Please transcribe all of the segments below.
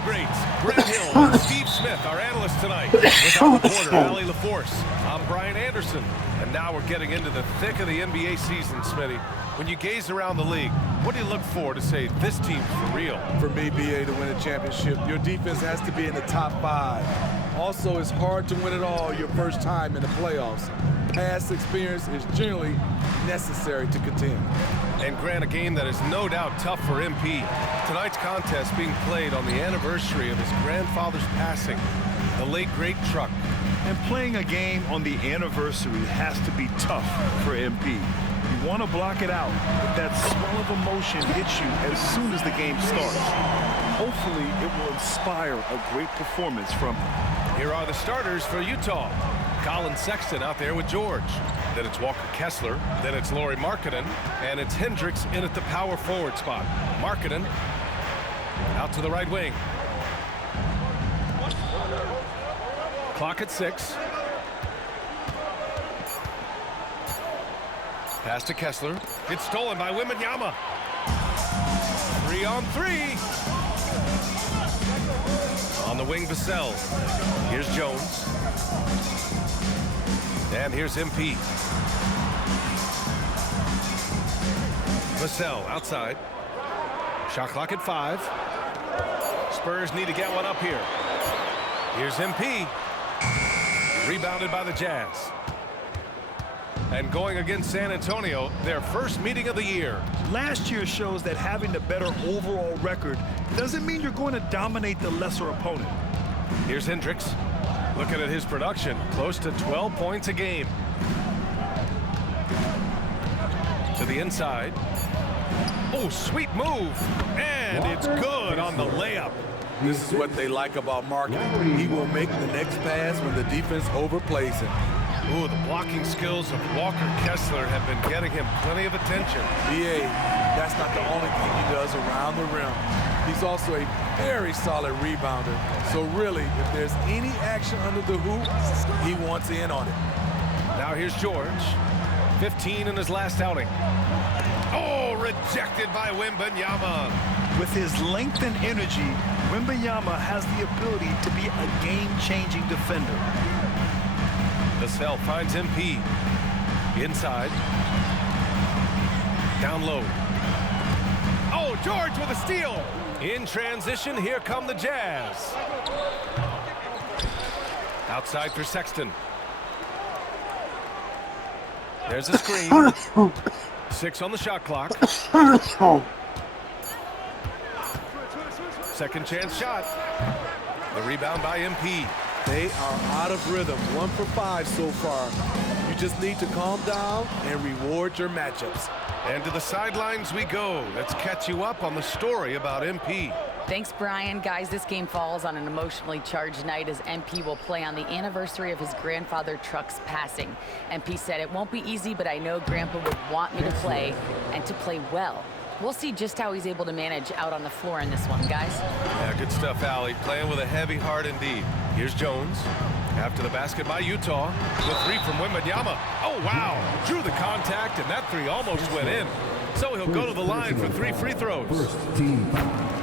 NBA greats, Brad Hill and Steve Smith, our analysts tonight. With our reporter, Allie LaForce. I'm Brian Anderson. And now we're getting into the thick of the NBA season, Smitty. When you gaze around the league, what do you look for to say this team's for real? For me, BA, to win a championship, your defense has to be in the top 5. Also, it's hard to win it all your first time in the playoffs. Past experience is generally necessary to contend. And Grant, a game that is no doubt tough for MP. Tonight's contest being played on the anniversary of his grandfather's passing, the late great Truck. And playing a game on the anniversary has to be tough for MP. You want to block it out, but that swell of emotion hits you as soon as the game starts. Hopefully, it will inspire a great performance from him. Here are the starters for Utah. Colin Sexton out there with George. Then it's Walker Kessler. Then it's Lauri Markkanen. And it's Hendricks in at the power forward spot. Markkanen out to the right wing. Clock at 6. Pass to Kessler. It's stolen by Wembanyama. 3-on-3. On the wing, Vassell. Here's Jones. And here's MP. Vassell outside. Shot clock at 5. Spurs need to get one up here. Here's MP. Rebounded by the Jazz. And going against San Antonio, their first meeting of the year. Last year shows that having the better overall record doesn't mean you're going to dominate the lesser opponent. Here's Hendricks. Looking at his production, close to 12 points a game. To the inside. Oh, sweet move. And it's good on the layup. This is what they like about Markkanen. He will make the next pass when the defense overplays him. Ooh, the blocking skills of Walker Kessler have been getting him plenty of attention. BA, that's not the only thing he does around the rim. He's also a very solid rebounder. So really, if there's any action under the hoop, he wants in on it. Now here's George. 15 in his last outing. Oh, rejected by Wembanyama. With his length and energy, Wembanyama has the ability to be a game-changing defender. Vassell finds MP. Inside. Down low. Oh, George with a steal. In transition, here come the Jazz. Outside for Sexton. There's a screen. 6 on the shot clock. Second chance shot. The rebound by MP. They are out of rhythm. 1 for 5 so far. You just need to calm down and reward your matchups. And to the sidelines we go. Let's catch you up on the story about MP. Thanks, Brian. Guys, this game falls on an emotionally charged night as MP will play on the anniversary of his grandfather Truck's passing. MP said, "It won't be easy, but I know Grandpa would want me to play and to play well." We'll see just how he's able to manage out on the floor in this one, guys. Yeah, good stuff, Allie. Playing with a heavy heart indeed. Here's Jones. After the basket by Utah. The 3 from Wembanyama. Oh, wow. Drew the contact, and that 3 almost went in. So he'll go to the line for 3 free throws.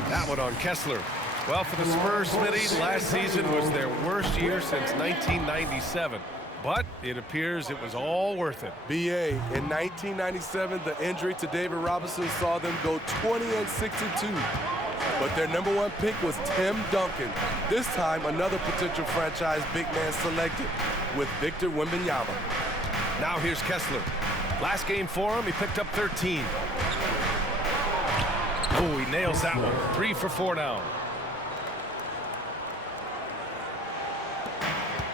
That one on Kessler. Well, for the Spurs, Smitty, last season was their worst year since 1997. But it appears it was all worth it. BA, in 1997, the injury to David Robinson saw them go 20-62. But their #1 pick was Tim Duncan. This time, another potential franchise big man selected with Victor Wembanyama. Now here's Kessler. Last game for him, he picked up 13. Oh, he nails that one. 3 for 4 now.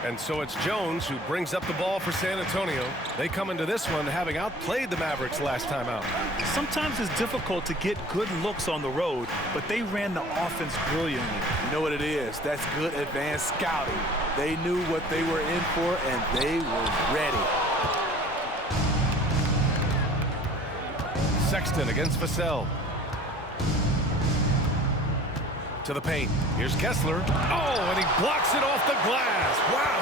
And so it's Jones who brings up the ball for San Antonio. They come into this one having outplayed the Mavericks last time out. Sometimes it's difficult to get good looks on the road, but they ran the offense brilliantly. You know what it is? That's good advanced scouting. They knew what they were in for, and they were ready. Sexton against Vassell. To the paint. Here's Kessler. Oh, and he blocks it off the glass. Wow.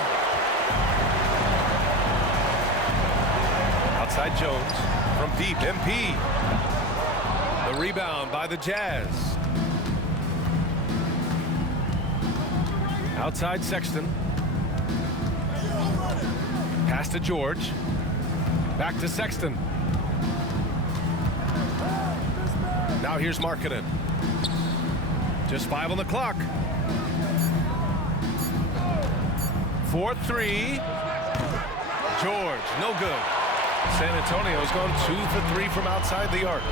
Outside Jones. From deep, MP. The rebound by the Jazz. Outside Sexton. Pass to George. Back to Sexton. Now here's Markkanen. Just 5 on the clock. 4-3. George, no good. San Antonio's gone 2 for 3 from outside the arc.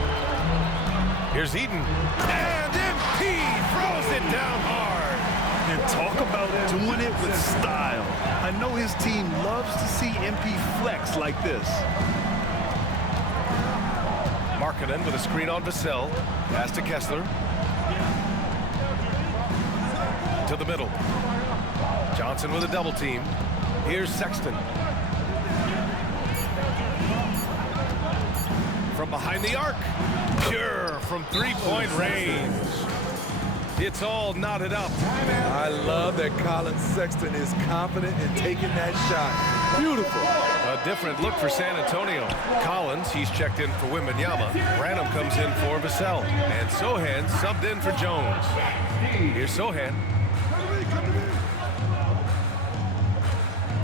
Here's Eden. And MP throws it down hard. And talk about doing it with style. I know his team loves to see MP flex like this. Markkanen with a screen on Vassell. Pass to Kessler. To the middle. Johnson with a double team. Here's Sexton. From behind the arc. Pure from three-point range. It's all knotted up. I love that Colin Sexton is confident in taking that shot. Beautiful. A different look for San Antonio. Collins, he's checked in for Wembanyama. Branham comes in for Vassell. And Sohan subbed in for Jones. Here's Sohan.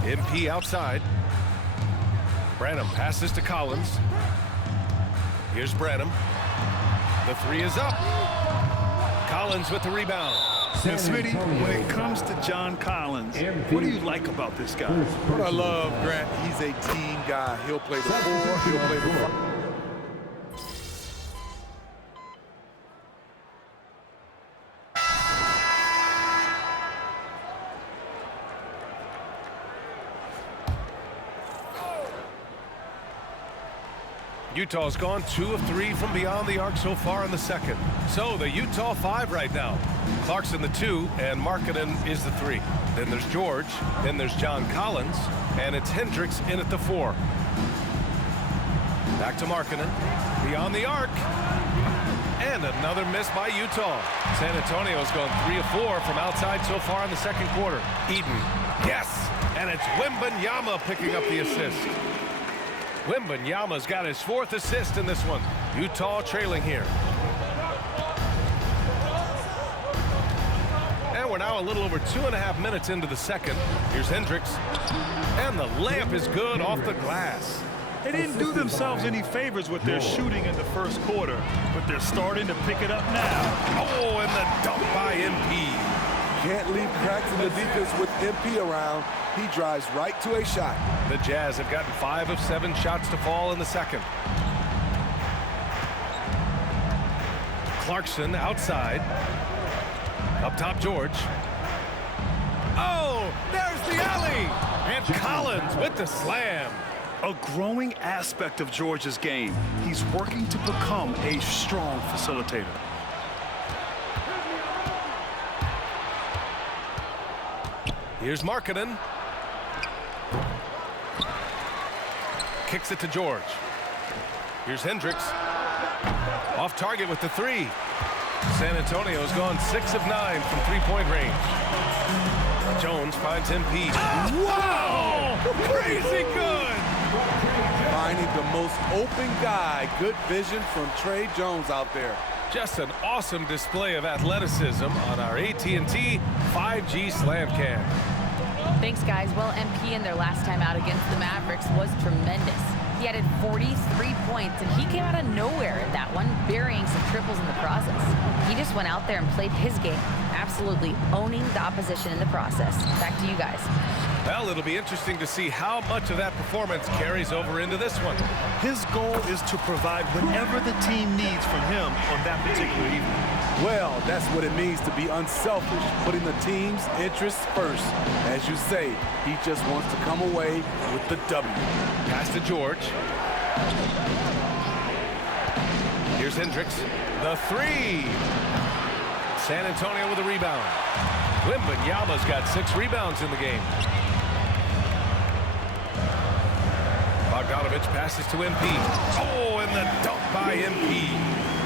MP outside. Branham passes to Collins. Here's Branham. The three is up. Collins with the rebound. And Smitty, when it comes to John Collins, what do you like about this guy? What I love, Grant, he's a team guy. He'll play the 4, he'll play the 5. Utah's gone 2 of 3 from beyond the arc so far in the second. So the Utah 5 right now. Clarkson the 2 and Markkanen is the 3. Then there's George, then there's John Collins, and it's Hendricks in at the 4. Back to Markkanen, beyond the arc. And another miss by Utah. San Antonio's gone 3 of 4 from outside so far in the second quarter. Eden, yes, and it's Wembanyama picking up the assist. Wembanyama's got his 4th assist in this one. Utah trailing here. And we're now a little over 2.5 minutes into the second. Here's Hendricks. And the layup is good off the glass. They didn't do themselves any favors with their shooting in the first quarter, but they're starting to pick it up now. Oh, and the dunk by MP. Can't leave cracks in the defense with MP around. He drives right to a shot. The Jazz have gotten 5 of 7 shots to fall in the second. Clarkson outside. Up top, George. Oh, there's the alley. And Collins with the slam. A growing aspect of George's game. He's working to become a strong facilitator. Here's Markkanen. Kicks it to George. Here's Hendricks. Off target with the 3. San Antonio's gone 6 of 9 from three-point range. Jones finds MP. Wow! Crazy good! Finding the most open guy. Good vision from Trey Jones out there. Just an awesome display of athleticism on our AT&T 5G Slam Cam. Thanks, guys. Well, MP in their last time out against the Mavericks was tremendous. He added 43 points, and he came out of nowhere in that one, burying some triples in the process. He just went out there and played his game, absolutely owning the opposition in the process. Back to you guys. Well, it'll be interesting to see how much of that performance carries over into this one. His goal is to provide whatever the team needs from him on that particular evening. Well, that's what it means to be unselfish, putting the team's interests first. As you say, he just wants to come away with the W. Pass to George. Here's Hendricks. The 3. San Antonio with a rebound. Wembanyama's got 6 rebounds in the game. Bogdanovich passes to MP. Oh, and the dunk by MP.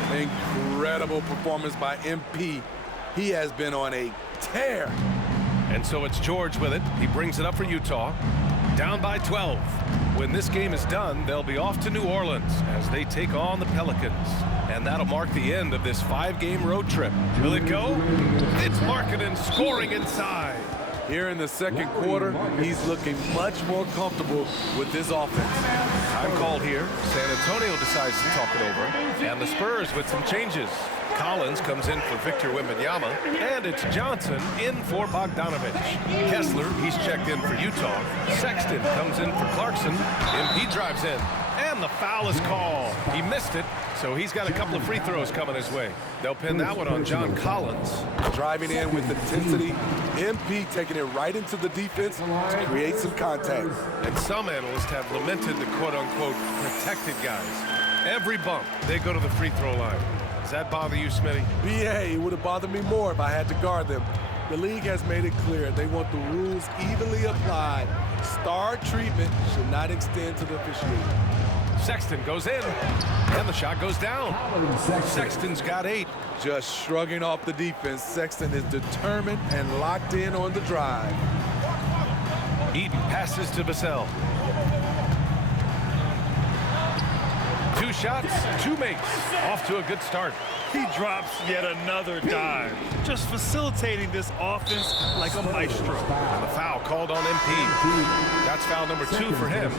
Incredible performance by MP. He has been on a tear. And so it's George with it. He brings it up for Utah. Down by 12. When this game is done, they'll be off to New Orleans as they take on the Pelicans. And that'll mark the end of this 5-game road trip. Will it go? It's Markkanen scoring inside. Here in the second quarter, he's looking much more comfortable with this offense. Time called here. San Antonio decides to talk it over. And the Spurs with some changes. Collins comes in for Victor Wembanyama, and it's Johnson in for Bogdanovich. Kessler, he's checked in for Utah. Sexton comes in for Clarkson. MP drives in, and the foul is called. He missed it, so he's got a couple of free throws coming his way. They'll pin that one on John Collins. Driving in with intensity, MP taking it right into the defense to create some contact. And some analysts have lamented the quote-unquote protected guys. Every bump, they go to the free throw line. Does that bother you, Smitty? BA, it would have bothered me more if I had to guard them. The league has made it clear they want the rules evenly applied. Star treatment should not extend to the officiating. Sexton goes in, and the shot goes down. Sexton's got 8. Just shrugging off the defense, Sexton is determined and locked in on the drive. Eden passes to Vassell. 2 shots, 2 makes. Off to a good start. He drops yet another dive, just facilitating this offense like a maestro. And the foul called on MP. That's foul number 2 for him.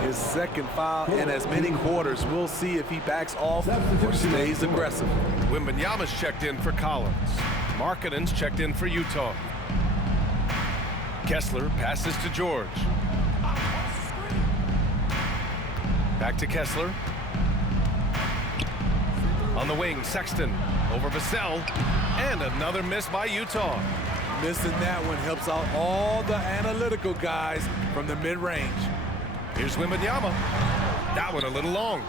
His second foul in as many quarters. We'll see if he backs off or stays aggressive. Wembanyama's checked in for Collins. Markkanen's checked in for Utah. Kessler passes to George. Back to Kessler. On the wing, Sexton over Vassell, and another miss by Utah. Missing that one helps out all the analytical guys from the mid-range. Here's Wembanyama. That one a little long.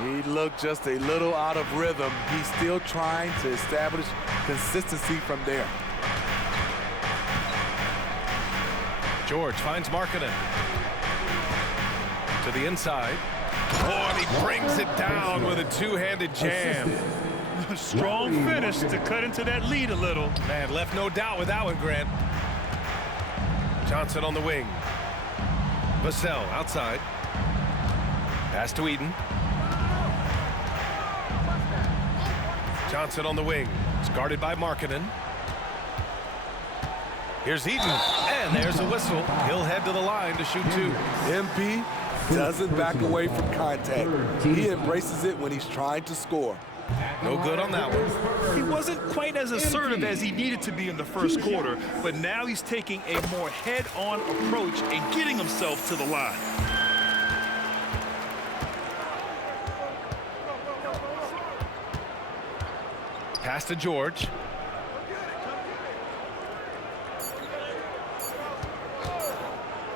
He looked just a little out of rhythm. He's still trying to establish consistency from there. George finds Markkanen. To the inside. Oh, and he brings it down with a 2-handed jam. Strong finish to cut into that lead a little. Man, left no doubt with that one, Grant. Johnson on the wing. Vassell outside. Pass to Eden. Johnson on the wing. It's guarded by Markkanen. Here's Eden, and there's a whistle. He'll head to the line to shoot 2. MP doesn't back away from contact. He embraces it when he's trying to score. No good on that one. He wasn't quite as assertive as he needed to be in the first quarter, but now he's taking a more head-on approach and getting himself to the line. Pass to George.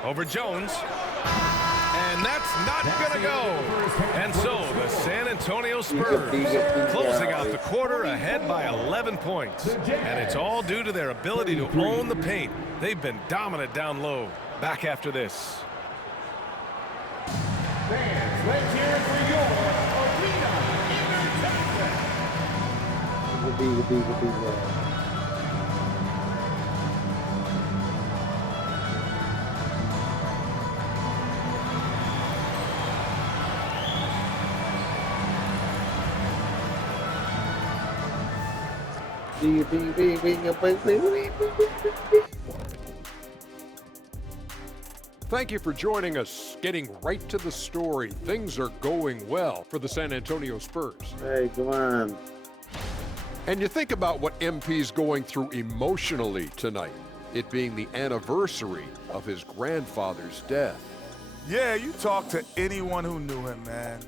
Over Jones. And that's not going to go. And so the San Antonio Spurs closing out the quarter ahead by 11 points. And it's all due to their ability to own the paint. They've been dominant down low. Back after this. Fans, let's hear it for your arena entertainment. Thank you for joining us. Getting right to the story. Things are going well for the San Antonio Spurs. Hey, come on. And you think about what MP's going through emotionally tonight, it being the anniversary of his grandfather's death. Yeah, you talk to anyone who knew him, man.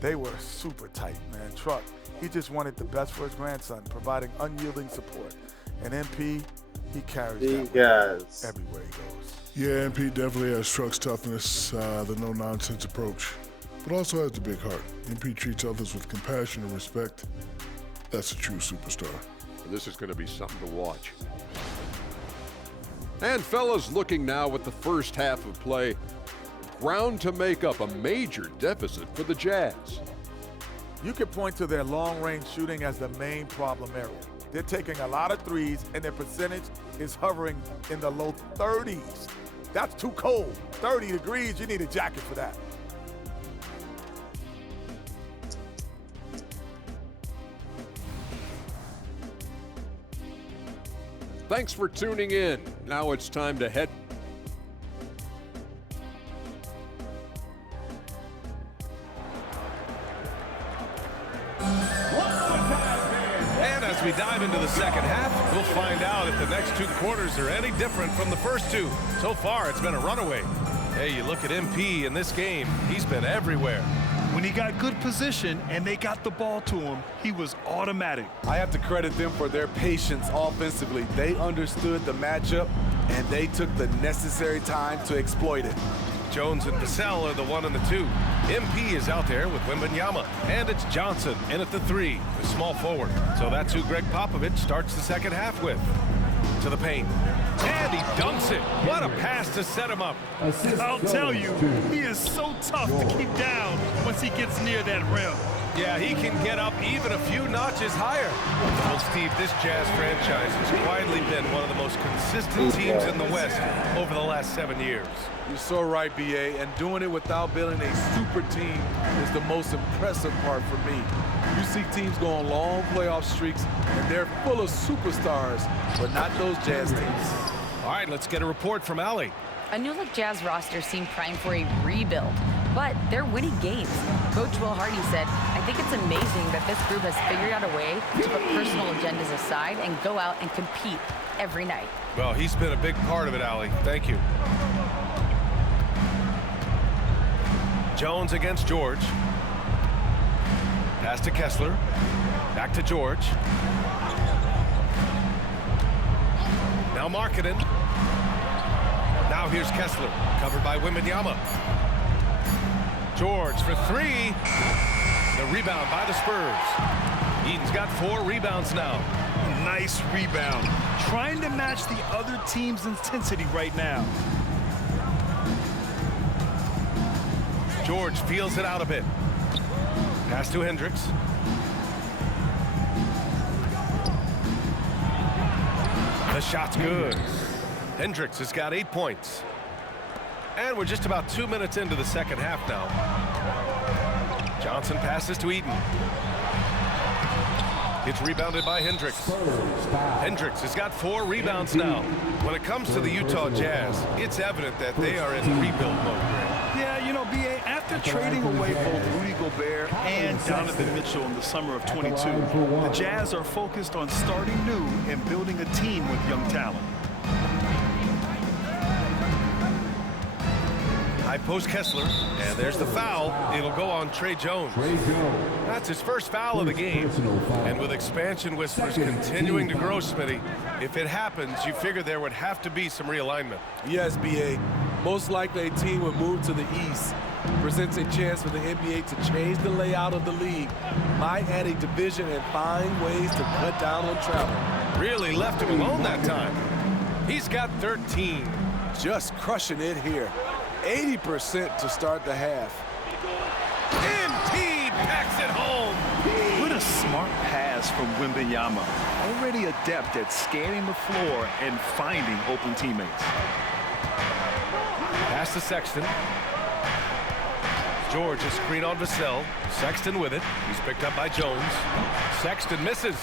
They were super tight, man. Truck, he just wanted the best for his grandson, providing unyielding support. And MP, he carries that everywhere he goes. Yeah, MP definitely has Truck's toughness, the no-nonsense approach, but also has the big heart. MP treats others with compassion and respect. That's a true superstar. This is going to be something to watch. And fellas, looking now at the first half of play, ground to make up a major deficit for the Jazz. You could point to their long-range shooting as the main problem area. They're taking a lot of threes, and their percentage is hovering in the low 30s. That's too cold. 30 degrees, you need a jacket for that. Thanks for tuning in. Now it's time to head. And as we dive into the second half, we'll find out if the next two quarters are any different from the first two. So far, it's been a runaway. Hey, you look at MP in this game, he's been everywhere. When he got good position and they got the ball to him, he was automatic. I have to credit them for their patience offensively. They understood the matchup, and they took the necessary time to exploit it. Jones and Vassell are the 1 and the 2. MP is out there with Wembanyama, and it's Johnson in at the 3, the small forward. So that's who Greg Popovich starts the second half with. To the paint. And he dunks it. What a pass to set him up. I'll tell you, he is so tough to keep down once he gets near that rim. Yeah, he can get up even a few notches higher. Well, Steve, this Jazz franchise has quietly been one of the most consistent teams in the West over the last 7 years. You're so right, B.A., and doing it without building a super team is the most impressive part for me. You see teams go on long playoff streaks, and they're full of superstars, but not those Jazz teams. All right, let's get a report from Allie. A new look Jazz roster seemed primed for a rebuild, but they're winning games. Coach Will Hardy said, I think it's amazing that this group has figured out a way to put personal agendas aside and go out and compete every night. Well, he's been a big part of it, Allie. Thank you. Jones against George. Pass to Kessler. Back to George. Now Markkanen. Now here's Kessler, covered by Wembanyama. George for 3. The rebound by the Spurs. Eden's got 4 rebounds now. Nice rebound. Trying to match the other team's intensity right now. George feels it out a bit. Pass to Hendricks. The shot's good. Hendricks has got 8 points. And we're just about 2 minutes into the second half now. Johnson passes to Eden. It's rebounded by Hendricks. Hendricks has got 4 rebounds now. When it comes to the Utah Jazz, it's evident that they are in rebuild mode, Greg. Yeah, you know, B.A., after trading away both Rudy Gobert and Donovan Mitchell in the summer of 22, the Jazz are focused on starting new and building a team with young talent. High post Kessler, and there's the foul. It'll go on Trey Jones. That's his first foul of the game. And with expansion whispers continuing to grow, Smitty, if it happens, you figure there would have to be some realignment. Yes, B.A. Most likely a team would move to the East. Presents a chance for the NBA to change the layout of the league. Might add a division and find ways to cut down on travel. Really left him alone that time. He's got 13. Just crushing it here. 80% to start the half. MP packs it home. What a smart pass from Wembanyama. Already adept at scanning the floor and finding open teammates. Pass to Sexton. George a screen on Vassell. Sexton with it. He's picked up by Jones. Sexton misses.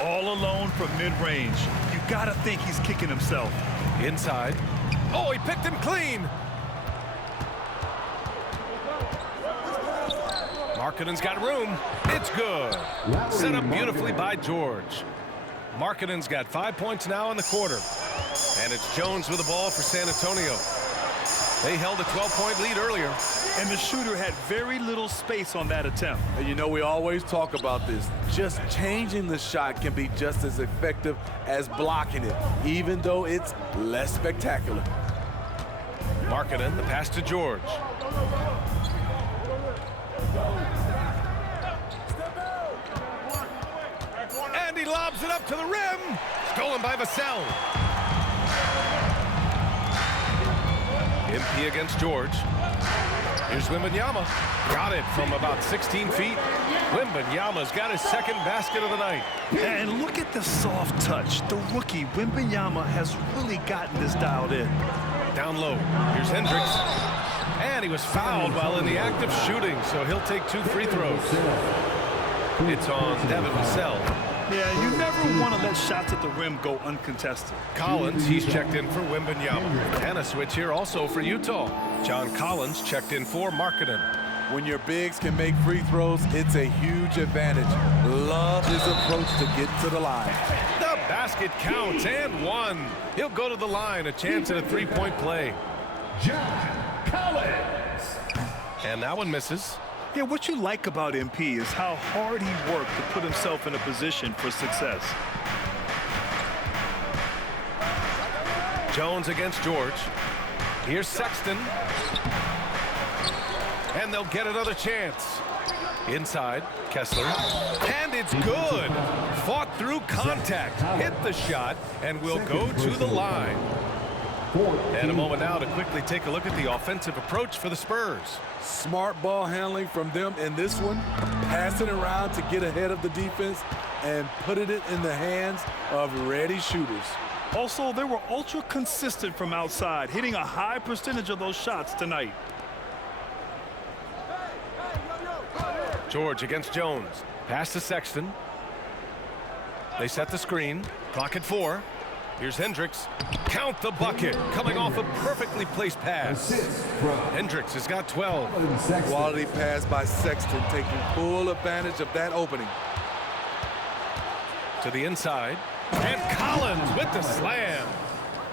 All alone from mid-range. You gotta think he's kicking himself. Inside. Oh, he picked him clean. Markkanen's got room. It's good. Set up beautifully by George. Markkanen's got 5 points now in the quarter. And it's Jones with the ball for San Antonio. They held a 12-point lead earlier. And the shooter had very little space on that attempt. And you know, we always talk about this. Just changing the shot can be just as effective as blocking it, even though it's less spectacular. Markkanen, the pass to George. And he lobs it up to the rim. Stolen by Vassell. MP against George. Here's Wembanyama. Got it from about 16 feet. Wembanyama's got his second basket of the night. And look at the soft touch. The rookie, Wembanyama, has really gotten this dialed in. Down low. Here's Hendricks. And he was fouled while in the act of shooting, so he'll take 2 free throws. It's on Devin Vassell. Yeah, you never want to let shots at the rim go uncontested. Collins, he's checked in for Wembanyama. And a switch here also for Utah. John Collins checked in for Markkanen. When your bigs can make free throws, it's a huge advantage. Love his approach to get to the line. The basket counts and one. He'll go to the line, a chance at a three-point play. John Collins. And that one misses. Yeah, what you like about MP is how hard he worked to put himself in a position for success. Jones against George. Here's Sexton. And they'll get another chance. Inside, Kessler. And it's good. Fought through contact. Hit the shot and will go to the line. And a moment now to quickly take a look at the offensive approach for the Spurs. Smart ball handling from them in this one. Passing around to get ahead of the defense and putting it in the hands of ready shooters. Also, they were ultra consistent from outside, hitting a high percentage of those shots tonight. George against Jones. Pass to Sexton. They set the screen. Clock at 4. Here's Hendricks. Count the bucket. Coming off a perfectly placed pass. Hendricks has got 12. Quality pass by Sexton, taking full advantage of that opening. To the inside. And Collins with the slam.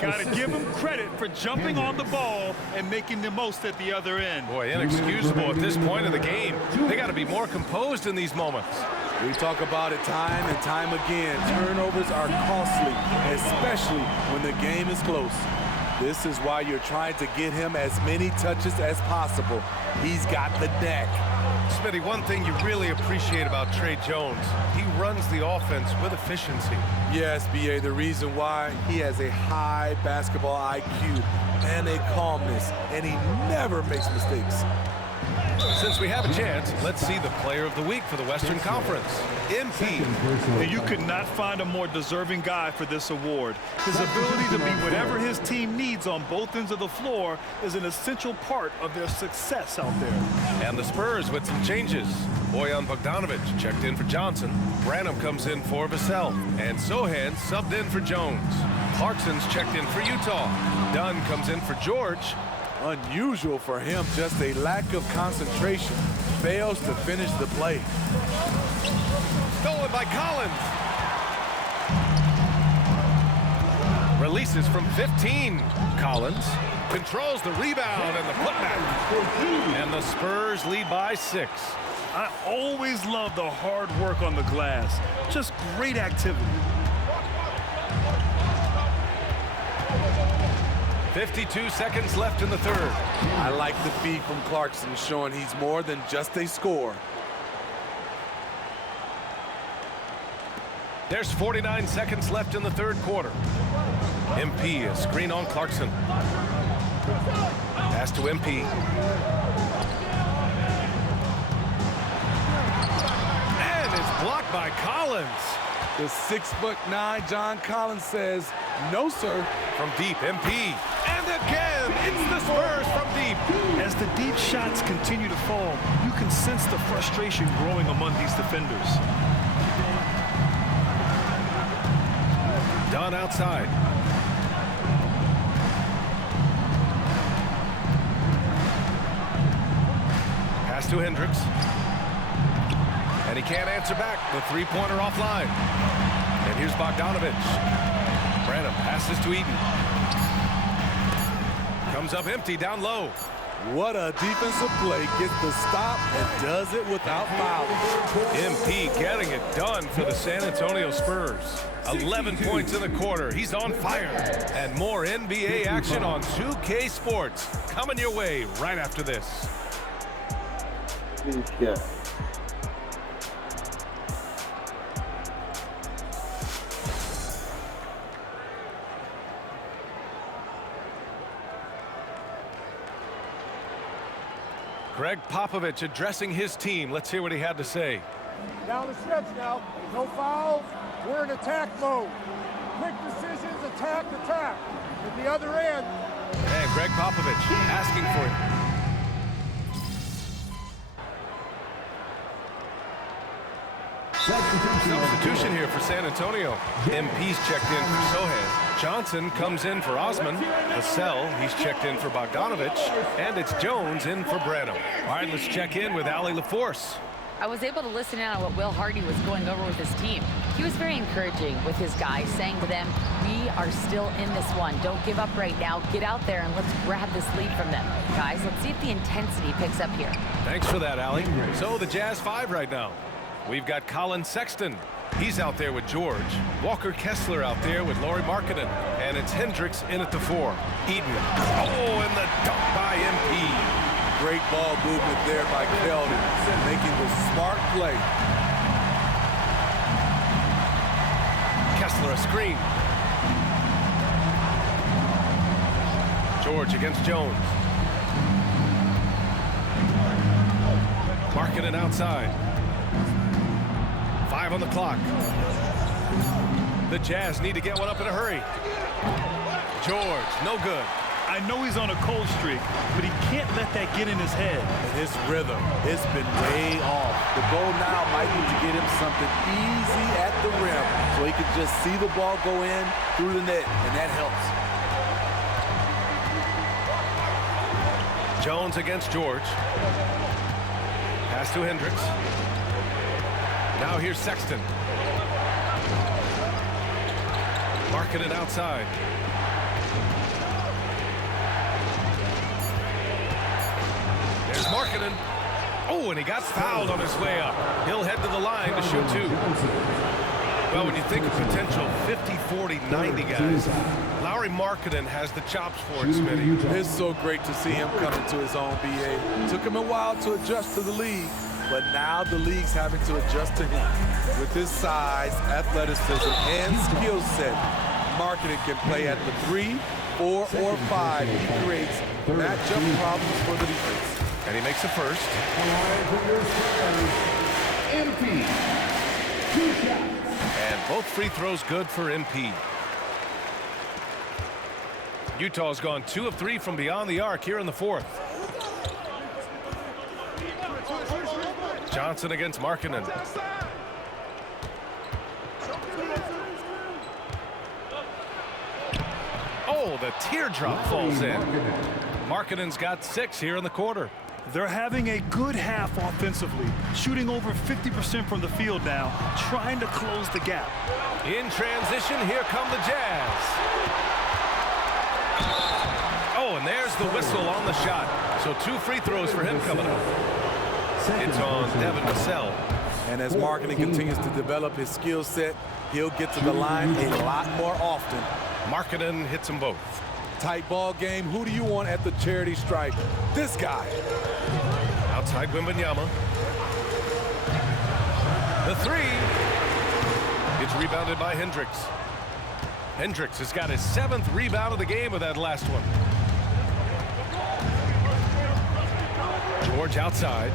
Got to give him credit for jumping on the ball and making the most at the other end. Boy, inexcusable at this point in the game. They got to be more composed in these moments. We talk about it time and time again. Turnovers are costly, especially when the game is close. This is why you're trying to get him as many touches as possible. He's got the knack. Smitty, one thing you really appreciate about Tre Jones, he runs the offense with efficiency. Yes, B.A., the reason why he has a high basketball IQ and a calmness, and he never makes mistakes. Since we have a chance, let's see the player of the week for the Western Conference. MP. And you could not find a more deserving guy for this award. His ability to be whatever his team needs on both ends of the floor is an essential part of their success out there. And the Spurs with some changes. Bojan Bogdanovic checked in for Johnson. Branham comes in for Vassell. And Sohan subbed in for Jones. Clarkson's checked in for Utah. Dunn comes in for George. Unusual for him, just a lack of concentration. Fails to finish the play. Stolen by Collins. Releases from 15. Collins controls the rebound and the putback. And the Spurs lead by 6. I always love the hard work on the glass. Just great activity. 52 seconds left in the third. I like the feed from Clarkson, showing he's more than just a scorer. There's 49 seconds left in the third quarter. MP, a screen on Clarkson. Pass to MP. And it's blocked by Collins. The 6'9" John Collins says, "No, sir." From deep, MP. And again, it's the Spurs from deep. As the deep shots continue to fall, you can sense the frustration growing among these defenders. Dunn outside. Pass to Hendricks. And he can't answer back. The three-pointer offline. And here's Bogdanovic. Branham passes to Eaton. Comes up empty down low. What a defensive play. Gets the stop and does it without fouling. MP getting it done for the San Antonio Spurs. 11 points in the quarter. He's on fire. And more NBA action on 2K Sports coming your way right after this. Yeah. Greg Popovich addressing his team. Let's hear what he had to say. Down the stretch now. No fouls. We're in attack mode. Quick decisions, attack, attack. At the other end. And Greg Popovich asking for it. Second Substitution here for San Antonio. MP's checked in for Sohan. Johnson comes in for Osman. Vassell, he's checked in for Bogdanovich. And it's Jones in for Brano. All right, let's check in with Ali LaForce. I was able to listen in on what Will Hardy was going over with his team. He was very encouraging with his guys, saying to them, we are still in this one. Don't give up right now. Get out there and let's grab this lead from them. Guys, let's see if the intensity picks up here. Thanks for that, Ali. So the Jazz 5 right now. We've got Colin Sexton. He's out there with George. Walker Kessler out there with Lauri Markkanen. And it's Hendricks in at the 4. Eden. Oh, and the dunk by MP. Great ball movement there by Keldon, making the smart play. Kessler a screen. George against Jones. Markkanen outside. 5 on the clock. The Jazz need to get one up in a hurry. George, no good. I know he's on a cold streak, but he can't let that get in his head. And his rhythm, it's been way off. The goal now might be to get him something easy at the rim so he can just see the ball go in through the net, and that helps. Jones against George. Pass to Hendricks. Now here's Sexton. Markkanen outside. There's Markkanen. Oh, and he got fouled on his way up. He'll head to the line to shoot 2. Well, when you think of potential 50, 40, 90 guys, Lauri Markkanen has the chops for it, Smitty. It's so great to see him come into his own BA. Took him a while to adjust to the league, but now the league's having to adjust to him. With his size, athleticism, and skill set, Markkanen can play at the 3, 4, or 5. He creates matchup problems for the defense. And he makes the first. MP. 2 shots. And both free throws good for MP. Utah's gone 2 of 3 from beyond the arc here in the 4th. Johnson against Markkanen. Oh, the teardrop falls in. Markkanen's got 6 here in the quarter. They're having a good half offensively, shooting over 50% from the field now, trying to close the gap. In transition, here come the Jazz. Oh, and there's the whistle on the shot. So 2 free throws for him coming up. It's on Devin Vassell. And as Markkanen continues to develop his skill set, he'll get to the line a lot more often. Markkanen hits them both. Tight ball game. Who do you want at the charity stripe? This guy. Outside Wembanyama. The 3. It's rebounded by Hendricks. Hendricks has got his 7th rebound of the game with that last one. George outside.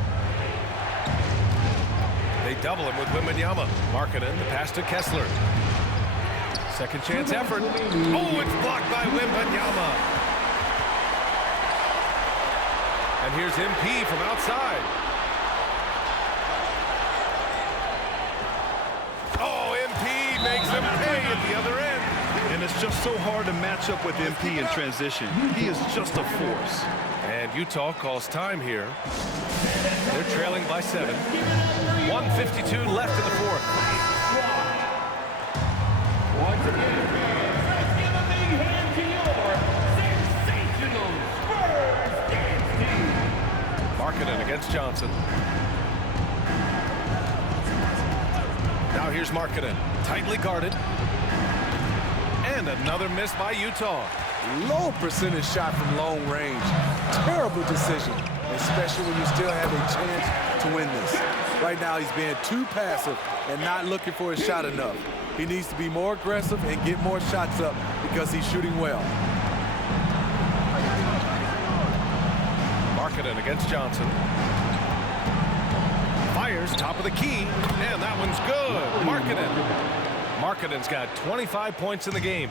They double him with Wembanyama. Markkanen, the pass to Kessler. Second chance effort. Oh, it's blocked by Wembanyama. And here's MP from outside. Oh, MP makes him pay at the other end. And it's just so hard to match up with MP in transition. He is just a force. And Utah calls time here. They're trailing by 7. 1:52 left in the 4th. Once again, let's give a big hand to your sensational Spurs dance team. Markkanen against Johnson. Now here's Markkanen, tightly guarded. And another miss by Utah. Low percentage shot from long range. Terrible decision, especially when you still have a chance to win this. Right now he's being too passive and not looking for his shot enough. He needs to be more aggressive and get more shots up because he's shooting well. Markkanen against Johnson. Fires top of the key, and that one's good. Markkanen's got 25 points in the game.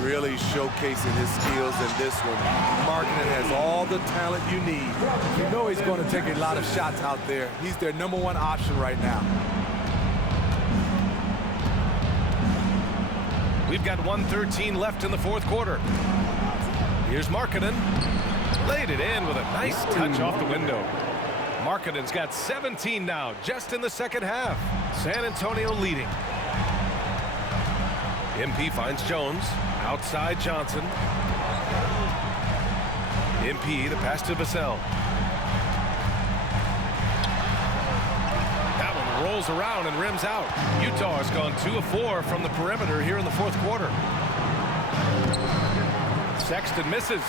Really showcasing his skills in this one. Markkanen has all the talent you need. You know he's going to take a lot of shots out there. He's their #1 option right now. We've got 1:13 left in the fourth quarter. Here's Markkanen. Laid it in with a nice touch off the window. Markkanen's got 17 now, just in the second half. San Antonio leading. MP finds Jones. Outside Johnson. MP, the pass to Vassell. That one rolls around and rims out. Utah has gone 2 of 4 from the perimeter here in the fourth quarter. Sexton misses.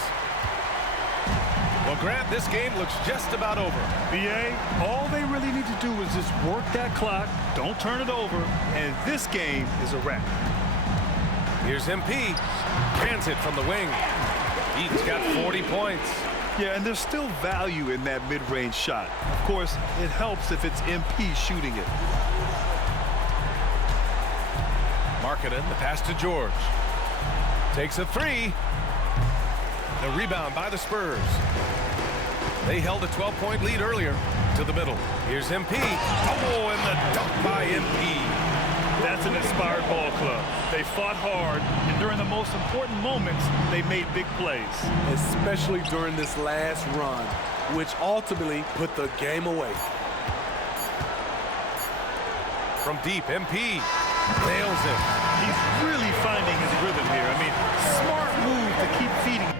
Well, Grant, this game looks just about over. BA, all they really need to do is just work that clock, don't turn it over, and this game is a wrap. Here's MP. Transit from the wing. He's got 40 points. Yeah, and there's still value in that mid-range shot. Of course, it helps if it's MP shooting it. Markkanen, the pass to George. Takes a 3. The rebound by the Spurs. They held a 12-point lead earlier. To the middle. Here's MP. Oh, and the dunk by MP. That's an inspired ball club. They fought hard, and during the most important moments, they made big plays. Especially during this last run, which ultimately put the game away. From deep, MP nails it. He's really finding his rhythm here. I mean, smart move to keep feeding